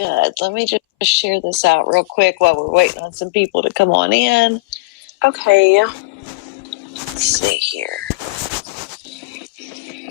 Good. Let me just share this out real quick while we're waiting on some people to come on in. Okay. Let's see here.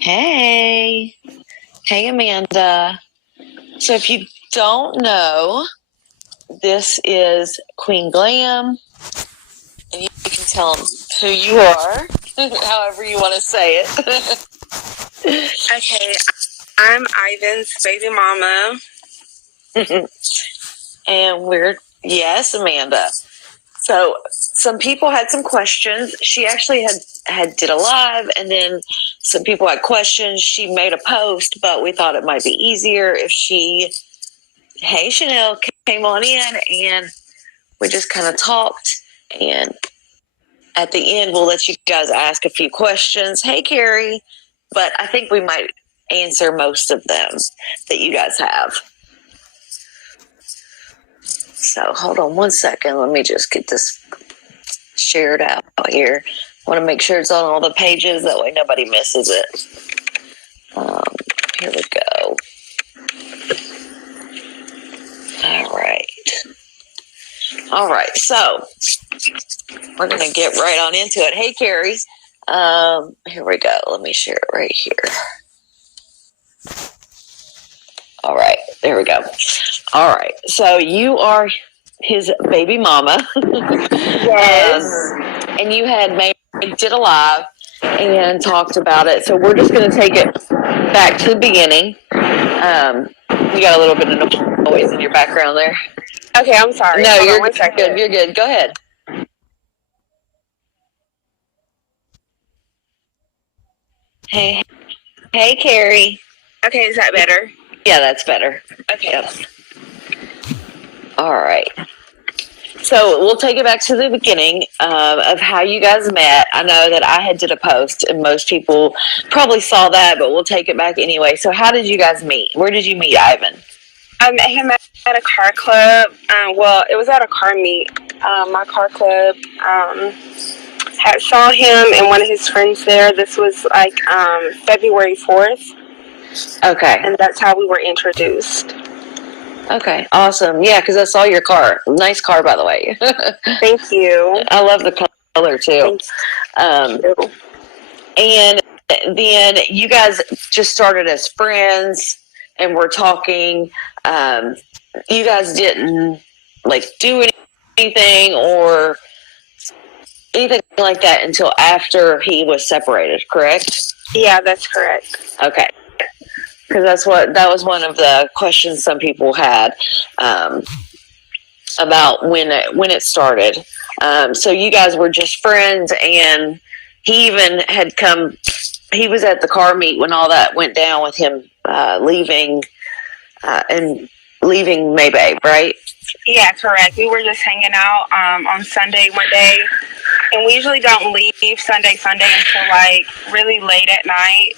Hey, Amanda. So if you don't know, this is Queen Glam, and you can tell them who you are, however you want to say it. Okay. I'm Ivan's baby mama. And yes, Amanda. So some people had some questions. She actually had did a live, and then some people had questions. She made a post, but we thought it might be easier if hey, Chanel, came on in and we just kind of talked. And at the end, we'll let you guys ask a few questions. Hey, Carrie. But I think we might answer most of them that you guys have. So hold on one second. Let me just get this shared out here. I want to make sure it's on all the pages. That way nobody misses it. Here we go. All right. So we're going to get right on into it. Hey, Carrie. Here we go. Let me share it right here. All right. There we go. All right. So you are his baby mama. Yes. And you did a live and talked about it. So we're just going to take it back to the beginning. You got a little bit of noise in your background there. Okay, I'm sorry. No, Hold you're on 1 second. good. You're good. Go ahead. Hey, Carrie. Okay, is that better? Yeah, that's better. Okay. Yep. All right. So we'll take it back to the beginning of how you guys met. I know that I did a post, and most people probably saw that, but we'll take it back anyway. So how did you guys meet? Where did you meet Ivan? I met him at a car club. Well, it was at a car meet. My car club had saw him and one of his friends there. This was like February 4th. Okay. And that's how we were introduced. Okay, awesome. Yeah, because I saw your car. Nice car, by the way. Thank you. I love the color, too. Thank you. And then you guys just started as friends and were talking. You guys didn't, do anything or anything like that until after he was separated, correct? Yeah, that's correct. Okay. Because that was one of the questions some people had about when it started. So you guys were just friends, and he even had come. He was at the car meet when all that went down with him leaving Maybabe, right? Yeah, correct. We were just hanging out on Sunday one day, and we usually don't leave Sunday until really late at night.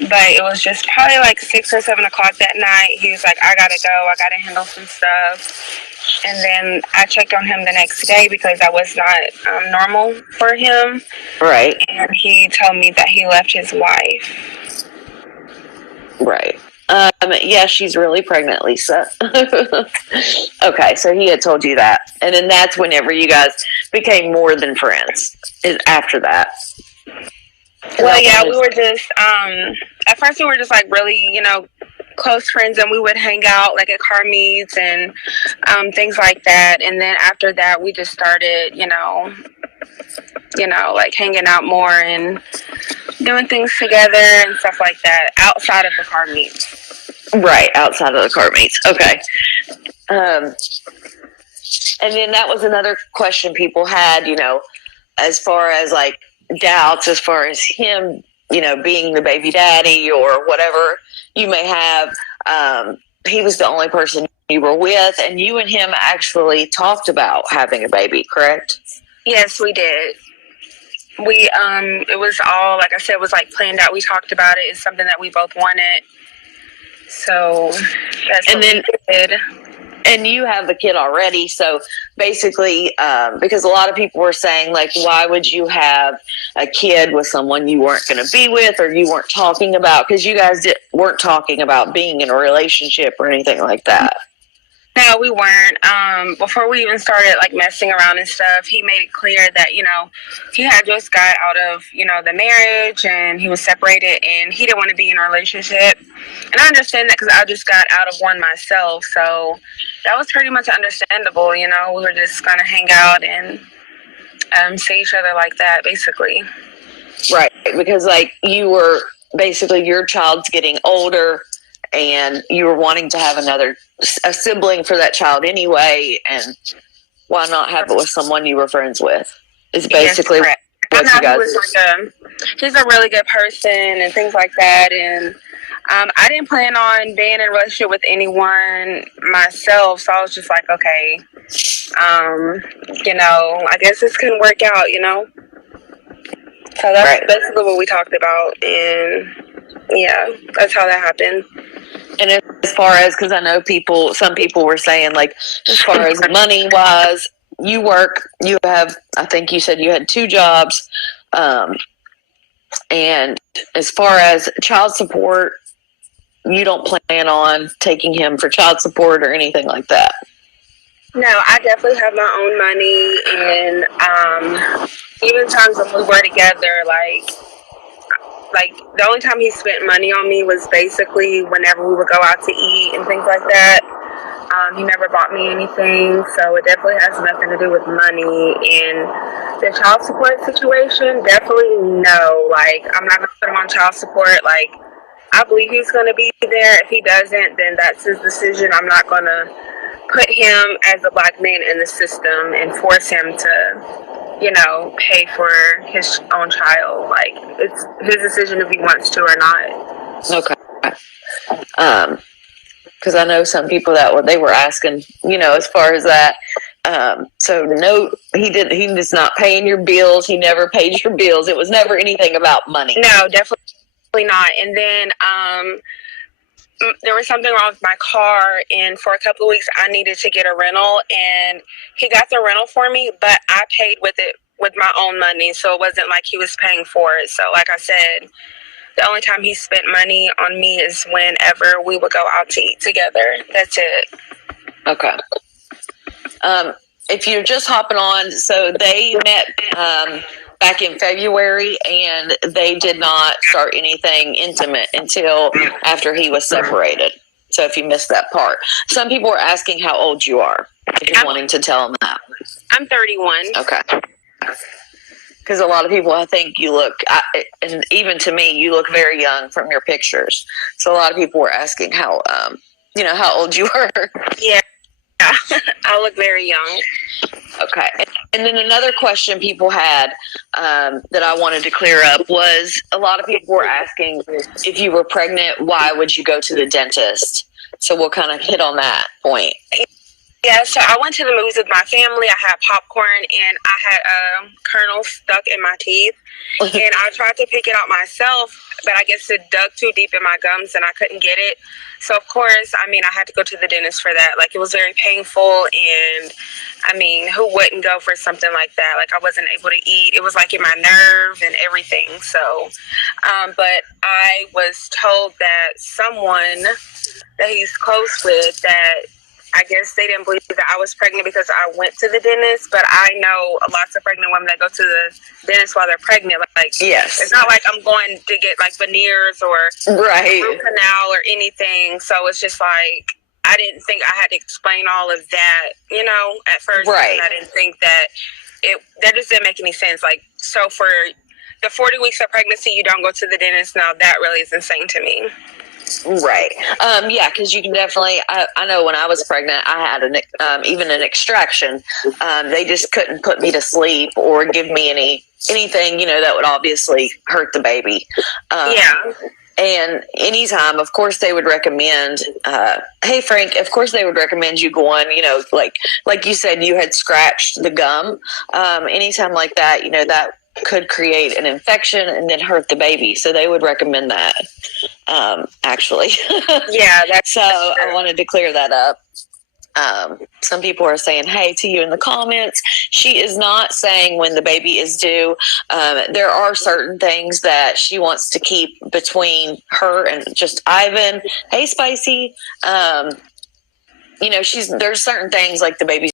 But it was just probably 6 or 7 o'clock that night. He was like, I gotta go. I gotta handle some stuff. And then I checked on him the next day because that was not normal for him. Right. And he told me that he left his wife. Right. Yeah, she's really pregnant, Lisa. Okay, so he had told you that. And then that's whenever you guys became more than friends, is after that. Well, yeah, we were just, at first we were just really, close friends, and we would hang out at car meets and things like that. And then after that, we just started, hanging out more and doing things together and stuff like that outside of the car meets. Right, outside of the car meets. Okay. And then that was another question people had, as far as doubts as far as him, being the baby daddy or whatever you may have. He was the only person you were with, and you and him actually talked about having a baby, correct? Yes, we did. We, it was all, like I said, it was planned out. We talked about it. It's something that we both wanted. So that's what we did. And you have a kid already, so basically, because a lot of people were saying, why would you have a kid with someone you weren't going to be with or you weren't talking about? Because you guys weren't talking about being in a relationship or anything like that. No, we weren't. Before we even started like messing around and stuff, he made it clear that, he had just got out of, the marriage and he was separated and he didn't want to be in a relationship. And I understand that because I just got out of one myself. So that was pretty much understandable. We were just going to hang out and see each other like that, basically. Right. Because like you were basically, your child's getting older and you were wanting to have a sibling for that child anyway, and why not have it with someone you were friends with? Is basically yes, what you guys. He's a really good person and things like that, and I didn't plan on being in a relationship with anyone myself, so I was just like, okay, I guess this can work out, So that's right. basically what we talked about, and yeah, that's how that happened. And as far as, because I know some people were saying, like, as far as money wise, you work, you have, I think you said you had 2 jobs. And as far as child support, you don't plan on taking him for child support or anything like that? No, I definitely have my own money, and even times when we were together, like the only time he spent money on me was basically whenever we would go out to eat and things like that. He never bought me anything, so it definitely has nothing to do with money. And the child support situation, definitely no. Like, I'm not gonna put him on child support. Like, I believe he's gonna be there. If he doesn't, then that's his decision. I'm not gonna put him as a black man in the system and force him to pay for his own child. Like, it's his decision if he wants to or not. Okay. Because I know some people that they were asking, as far as that. So no, he's not paying your bills. He never paid your bills. It was never anything about money. No, definitely not. And then there was something wrong with my car, and for a couple of weeks I needed to get a rental, and he got the rental for me, but I paid with my own money, so it wasn't like he was paying for it. So like I said, the only time he spent money on me is whenever we would go out to eat together. That's it. Okay. If you're just hopping on, so they met back in February, and they did not start anything intimate until after he was separated. So if you missed that part. Some people are asking how old you are, if you're wanting to tell them that. I'm 31. Okay. Because a lot of people, I think you look, and even to me, you look very young from your pictures. So a lot of people were asking how old you were. Yeah, I look very young. Okay. And then another question people had that I wanted to clear up was, a lot of people were asking, if you were pregnant, why would you go to the dentist? So we'll kind of hit on that point. Yeah, so I went to the movies with my family. I had popcorn, and I had kernels stuck in my teeth. And I tried to pick it out myself, but I guess it dug too deep in my gums, and I couldn't get it. So, of course, I had to go to the dentist for that. Like, it was very painful, and, who wouldn't go for something like that? Like, I wasn't able to eat. It was, like, in my nerve and everything. So, but I was told that someone that he's close with, that I guess they didn't believe that I was pregnant because I went to the dentist, but I know lots of pregnant women that go to the dentist while they're pregnant. Like, yes, it's not like I'm going to get like veneers or root canal or anything. So it's just like, I didn't think I had to explain all of that, at first. Right. And I didn't think that that just didn't make any sense. Like, so for the 40 weeks of pregnancy, you don't go to the dentist. Now that really is insane to me. Right. Yeah, because you can definitely, I know when I was pregnant, I had even an extraction. They just couldn't put me to sleep or give me anything, that would obviously hurt the baby. Yeah. And anytime, of course, they would recommend, hey, Frank, of course they would recommend you going, like you said, you had scratched the gum. Anytime like that, that could create an infection and then hurt the baby. So they would recommend that, actually. Yeah. So I wanted to clear that up. Some people are saying, hey, to you in the comments. She is not saying when the baby is due. There are certain things that she wants to keep between her and just Ivan. Hey, Spicy. there's certain things like the baby's